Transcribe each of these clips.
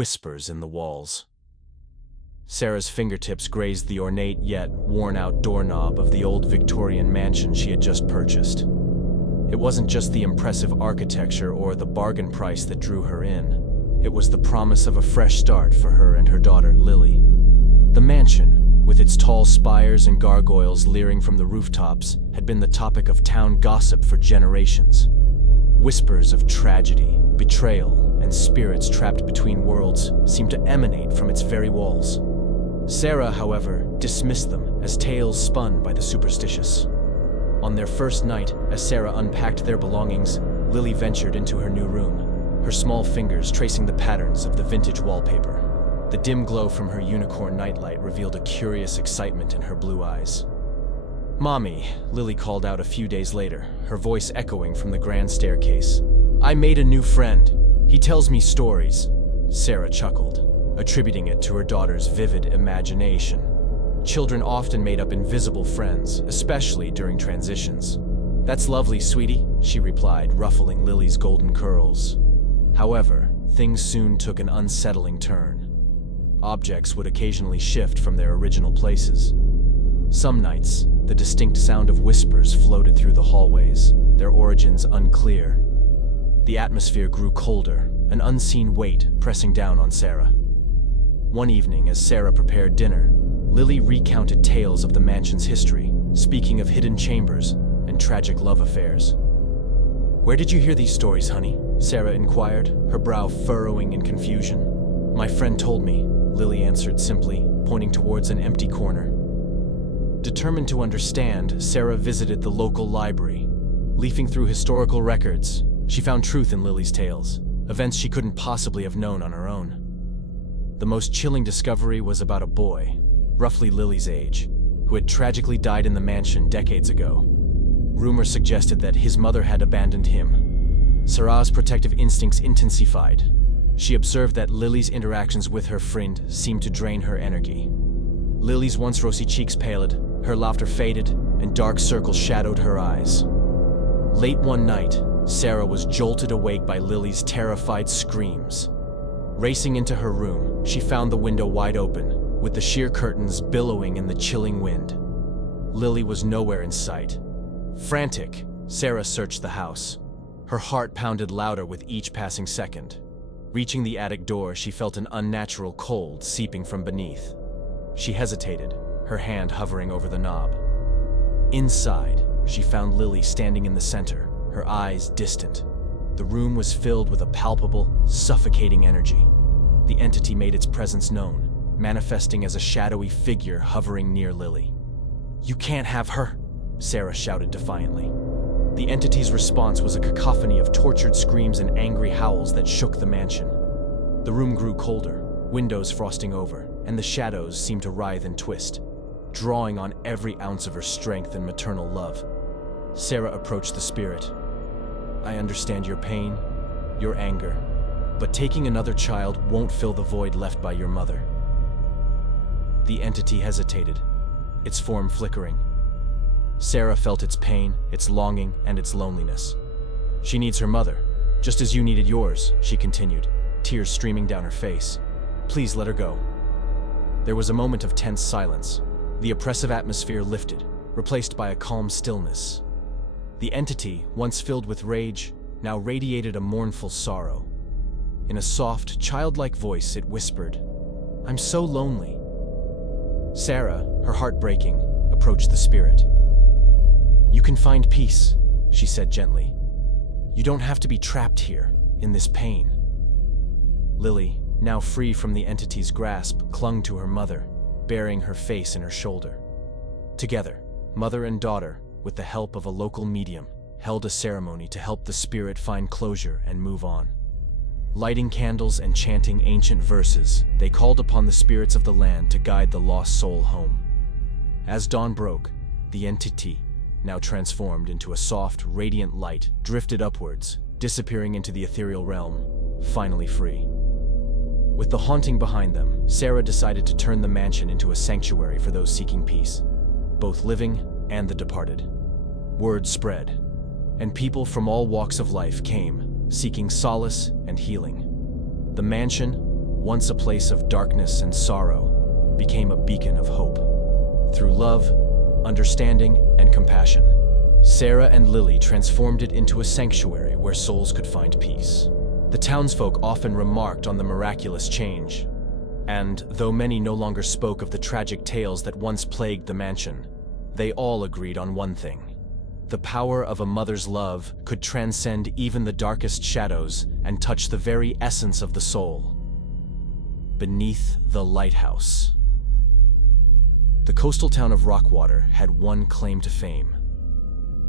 whispers in the walls. Sarah's fingertips grazed the ornate yet worn-out doorknob of the old Victorian mansion she had just purchased. It wasn't just the impressive architecture or the bargain price that drew her in. It was the promise of a fresh start for her and her daughter, Lily. The mansion, with its tall spires and gargoyles leering from the rooftops, had been the topic of town gossip for generations. Whispers of tragedy, betrayal, and spirits trapped between worlds seemed to emanate from its very walls. Sarah, however, dismissed them as tales spun by the superstitious. On their first night, as Sarah unpacked their belongings, Lily ventured into her new room, her small fingers tracing the patterns of the vintage wallpaper. The dim glow from her unicorn nightlight revealed a curious excitement in her blue eyes. "Mommy," Lily called out a few days later, her voice echoing from the grand staircase. "I made a new friend. He tells me stories." Sarah chuckled, attributing it to her daughter's vivid imagination. Children often made up invisible friends, especially during transitions. "That's lovely, sweetie," she replied, ruffling Lily's golden curls. However, things soon took an unsettling turn. Objects would occasionally shift from their original places. Some nights, the distinct sound of whispers floated through the hallways, their origins unclear. The atmosphere grew colder, an unseen weight pressing down on Sarah. One evening, as Sarah prepared dinner, Lily recounted tales of the mansion's history, speaking of hidden chambers and tragic love affairs. "Where did you hear these stories, honey?" Sarah inquired, her brow furrowing in confusion. "My friend told me," Lily answered simply, pointing towards an empty corner. Determined to understand, Sarah visited the local library. Leafing through historical records, she found truth in Lily's tales, events she couldn't possibly have known on her own. The most chilling discovery was about a boy, roughly Lily's age, who had tragically died in the mansion decades ago. Rumor suggested that his mother had abandoned him. Sarah's protective instincts intensified. She observed that Lily's interactions with her friend seemed to drain her energy. Lily's once rosy cheeks paled, her laughter faded, and dark circles shadowed her eyes. Late one night, Sarah was jolted awake by Lily's terrified screams. Racing into her room, she found the window wide open, with the sheer curtains billowing in the chilling wind. Lily was nowhere in sight. Frantic, Sarah searched the house. Her heart pounded louder with each passing second. Reaching the attic door, she felt an unnatural cold seeping from beneath. She hesitated, her hand hovering over the knob. Inside, she found Lily standing in the center, her eyes distant. The room was filled with a palpable, suffocating energy. The entity made its presence known, manifesting as a shadowy figure hovering near Lily. "You can't have her," Sarah shouted defiantly. The entity's response was a cacophony of tortured screams and angry howls that shook the mansion. The room grew colder, windows frosting over, and the shadows seemed to writhe and twist, drawing on every ounce of her strength and maternal love. Sarah approached the spirit. "I understand your pain, your anger, but taking another child won't fill the void left by your mother." The entity hesitated, its form flickering. Sarah felt its pain, its longing, and its loneliness. "She needs her mother, just as you needed yours," she continued, tears streaming down her face. "Please let her go." There was a moment of tense silence. The oppressive atmosphere lifted, replaced by a calm stillness. The entity, once filled with rage, now radiated a mournful sorrow. In a soft, childlike voice, it whispered, "I'm so lonely." Sarah, her heart breaking, approached the spirit. "You can find peace," she said gently. "You don't have to be trapped here, in this pain." Lily, now free from the entity's grasp, clung to her mother, burying her face in her shoulder. Together, mother and daughter, with the help of a local medium, held a ceremony to help the spirit find closure and move on. Lighting candles and chanting ancient verses, they called upon the spirits of the land to guide the lost soul home. As dawn broke, the entity, now transformed into a soft, radiant light, drifted upwards, disappearing into the ethereal realm, finally free. With the haunting behind them, Sarah decided to turn the mansion into a sanctuary for those seeking peace, both living and the departed. Word spread, and people from all walks of life came, seeking solace and healing. The mansion, once a place of darkness and sorrow, became a beacon of hope. Through love, understanding, and compassion, Sarah and Lily transformed it into a sanctuary where souls could find peace. The townsfolk often remarked on the miraculous change, and though many no longer spoke of the tragic tales that once plagued the mansion, they all agreed on one thing: the power of a mother's love could transcend even the darkest shadows and touch the very essence of the soul. Beneath the lighthouse. The coastal town of Rockwater had one claim to fame: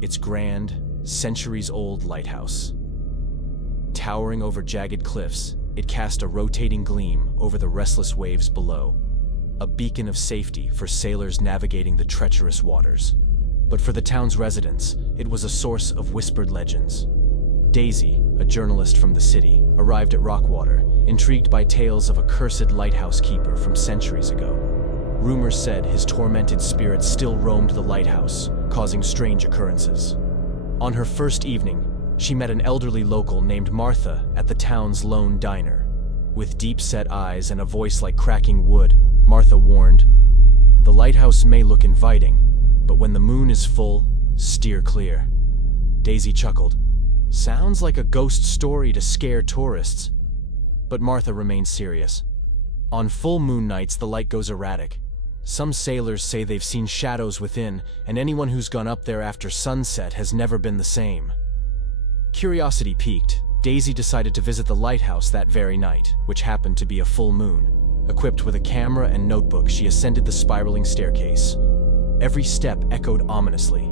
its grand, centuries-old lighthouse. Towering over jagged cliffs, it cast a rotating gleam over the restless waves below, a beacon of safety for sailors navigating the treacherous waters. But for the town's residents, it was a source of whispered legends. Daisy, a journalist from the city, arrived at Rockwater, intrigued by tales of a cursed lighthouse keeper from centuries ago. Rumors said his tormented spirit still roamed the lighthouse, causing strange occurrences. On her first evening, she met an elderly local named Martha at the town's lone diner. With deep-set eyes and a voice like cracking wood, Martha warned, "The lighthouse may look inviting, but when the moon is full, steer clear." Daisy chuckled. "Sounds like a ghost story to scare tourists." But Martha remained serious. "On full moon nights, the light goes erratic. Some sailors say they've seen shadows within, and anyone who's gone up there after sunset has never been the same." Curiosity piqued, Daisy decided to visit the lighthouse that very night, which happened to be a full moon. Equipped with a camera and notebook, she ascended the spiraling staircase. Every step echoed ominously.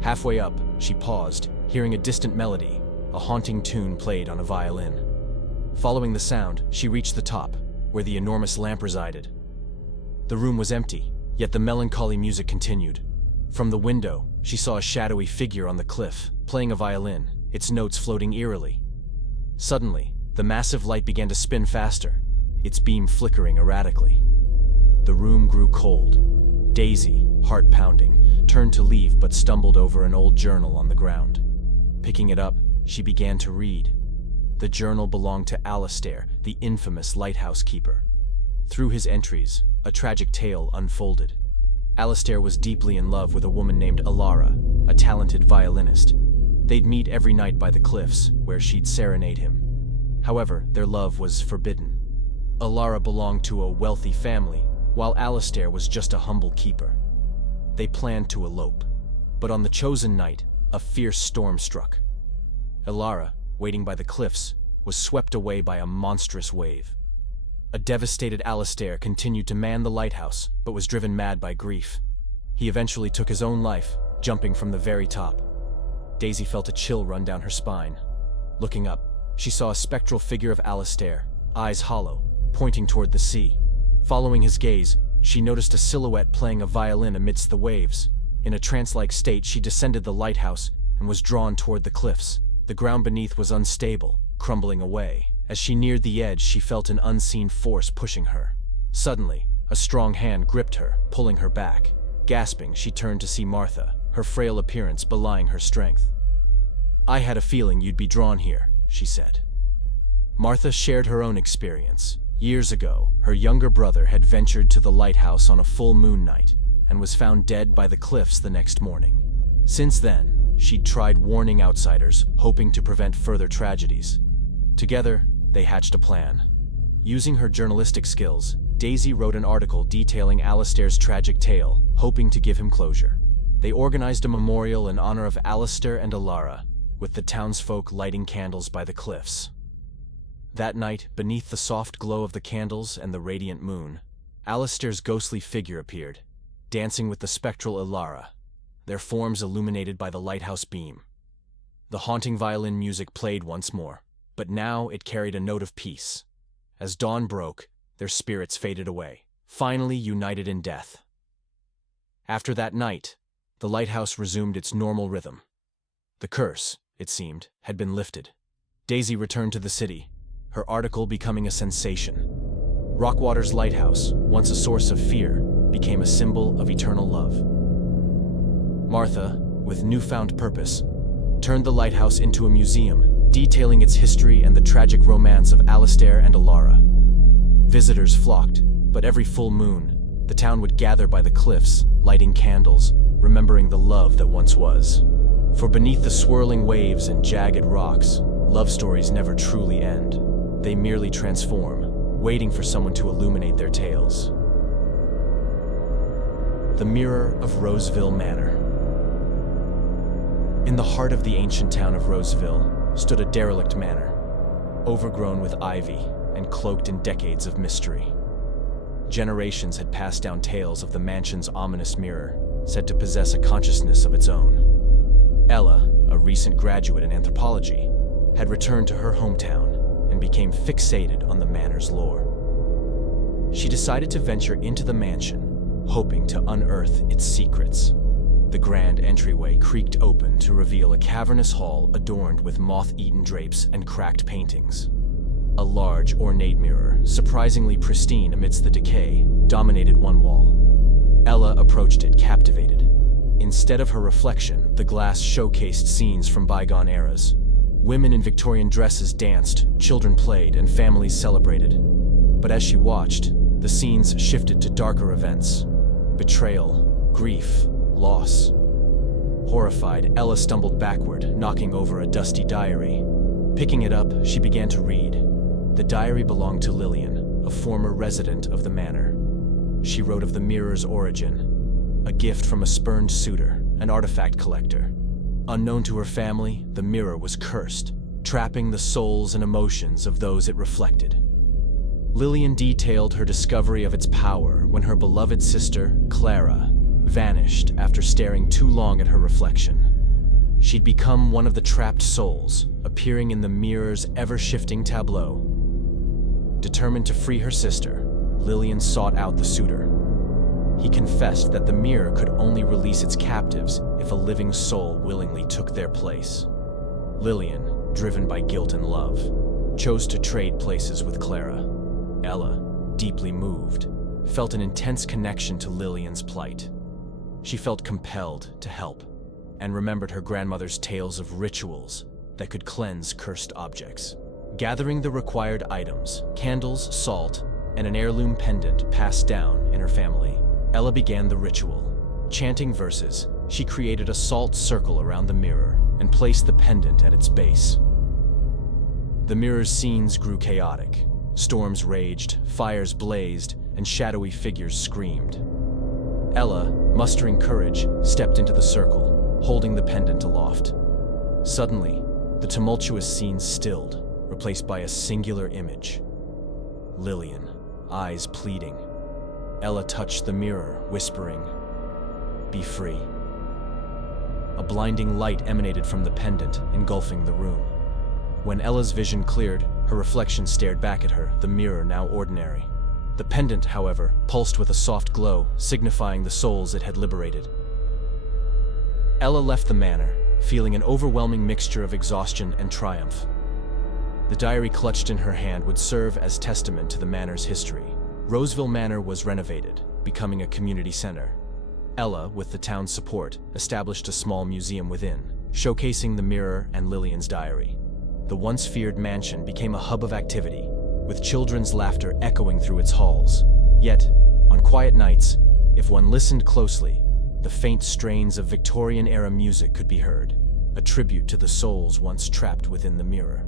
Halfway up, she paused, hearing a distant melody, a haunting tune played on a violin. Following the sound, she reached the top, where the enormous lamp resided. The room was empty, yet the melancholy music continued. From the window, she saw a shadowy figure on the cliff, playing a violin, its notes floating eerily. Suddenly, the massive light began to spin faster, its beam flickering erratically. The room grew cold. Daisy, heart pounding, turned to leave but stumbled over an old journal on the ground. Picking it up, she began to read. The journal belonged to Alistair, the infamous lighthouse keeper. Through his entries, a tragic tale unfolded. Alistair was deeply in love with a woman named Alara, a talented violinist. They'd meet every night by the cliffs, where she'd serenade him. However, their love was forbidden. Alara belonged to a wealthy family, while Alistair was just a humble keeper. They planned to elope, but on the chosen night, a fierce storm struck. Alara, waiting by the cliffs, was swept away by a monstrous wave. A devastated Alistair continued to man the lighthouse, but was driven mad by grief. He eventually took his own life, jumping from the very top. Daisy felt a chill run down her spine. Looking up, she saw a spectral figure of Alistair, eyes hollow, pointing toward the sea. Following his gaze, she noticed a silhouette playing a violin amidst the waves. In a trance-like state, she descended the lighthouse and was drawn toward the cliffs. The ground beneath was unstable, crumbling away. As she neared the edge, she felt an unseen force pushing her. Suddenly, a strong hand gripped her, pulling her back. Gasping, she turned to see Martha, her frail appearance belying her strength. "I had a feeling you'd be drawn here," she said. Martha shared her own experience. Years ago, her younger brother had ventured to the lighthouse on a full moon night and was found dead by the cliffs the next morning. Since then, she'd tried warning outsiders, hoping to prevent further tragedies. Together, they hatched a plan. Using her journalistic skills, Daisy wrote an article detailing Alistair's tragic tale, hoping to give him closure. They organized a memorial in honor of Alistair and Alara, with the townsfolk lighting candles by the cliffs. That night, beneath the soft glow of the candles and the radiant moon, Alistair's ghostly figure appeared, dancing with the spectral Alara, their forms illuminated by the lighthouse beam. The haunting violin music played once more, but now it carried a note of peace. As dawn broke, their spirits faded away, finally united in death. After that night, the lighthouse resumed its normal rhythm. The curse, it seemed, had been lifted. Daisy returned to the city, her article becoming a sensation. Rockwater's lighthouse, once a source of fear, became a symbol of eternal love. Martha, with newfound purpose, turned the lighthouse into a museum, detailing its history and the tragic romance of Alistair and Alara. Visitors flocked, but every full moon, the town would gather by the cliffs, lighting candles, remembering the love that once was. For beneath the swirling waves and jagged rocks, love stories never truly end. They merely transform, waiting for someone to illuminate their tales. The Mirror of Roseville Manor. In the heart of the ancient town of Roseville stood a derelict manor, overgrown with ivy and cloaked in decades of mystery. Generations had passed down tales of the mansion's ominous mirror, said to possess a consciousness of its own. Ella, a recent graduate in anthropology, had returned to her hometown and became fixated on the manor's lore. She decided to venture into the mansion, hoping to unearth its secrets. The grand entryway creaked open to reveal a cavernous hall adorned with moth-eaten drapes and cracked paintings. A large, ornate mirror, surprisingly pristine amidst the decay, dominated one wall. Ella approached it, captivated. Instead of her reflection, the glass showcased scenes from bygone eras. Women in Victorian dresses danced, children played, and families celebrated. But as she watched, the scenes shifted to darker events. Betrayal, grief, loss. Horrified, Ella stumbled backward, knocking over a dusty diary. Picking it up, she began to read. The diary belonged to Lillian, a former resident of the manor. She wrote of the mirror's origin, a gift from a spurned suitor, an artifact collector. Unknown to her family, the mirror was cursed, trapping the souls and emotions of those it reflected. Lillian detailed her discovery of its power when her beloved sister, Clara, vanished after staring too long at her reflection. She'd become one of the trapped souls, appearing in the mirror's ever-shifting tableau. Determined to free her sister, Lillian sought out the suitor. He confessed that the mirror could only release its captives if a living soul willingly took their place. Lillian, driven by guilt and love, chose to trade places with Clara. Ella, deeply moved, felt an intense connection to Lillian's plight. She felt compelled to help, and remembered her grandmother's tales of rituals that could cleanse cursed objects. Gathering the required items, candles, salt, and an heirloom pendant passed down in her family, Ella began the ritual. Chanting verses, she created a salt circle around the mirror and placed the pendant at its base. The mirror's scenes grew chaotic. Storms raged, fires blazed, and shadowy figures screamed. Ella, mustering courage, stepped into the circle, holding the pendant aloft. Suddenly, the tumultuous scenes stilled, replaced by a singular image. Lillian, eyes pleading. Ella touched the mirror, whispering, "Be free." A blinding light emanated from the pendant, engulfing the room. When Ella's vision cleared, her reflection stared back at her, the mirror now ordinary. The pendant, however, pulsed with a soft glow, signifying the souls it had liberated. Ella left the manor, feeling an overwhelming mixture of exhaustion and triumph. The diary clutched in her hand would serve as testament to the manor's history. Roseville Manor was renovated, becoming a community center. Ella, with the town's support, established a small museum within, showcasing the mirror and Lillian's diary. The once feared mansion became a hub of activity, with children's laughter echoing through its halls. Yet, on quiet nights, if one listened closely, the faint strains of Victorian-era music could be heard, a tribute to the souls once trapped within the mirror.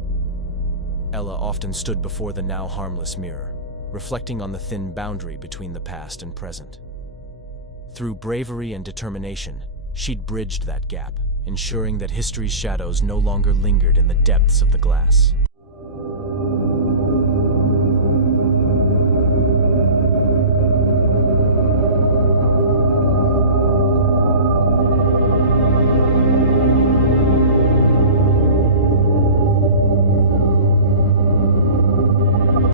Ella often stood before the now harmless mirror, reflecting on the thin boundary between the past and present. Through bravery and determination, she'd bridged that gap, ensuring that history's shadows no longer lingered in the depths of the glass.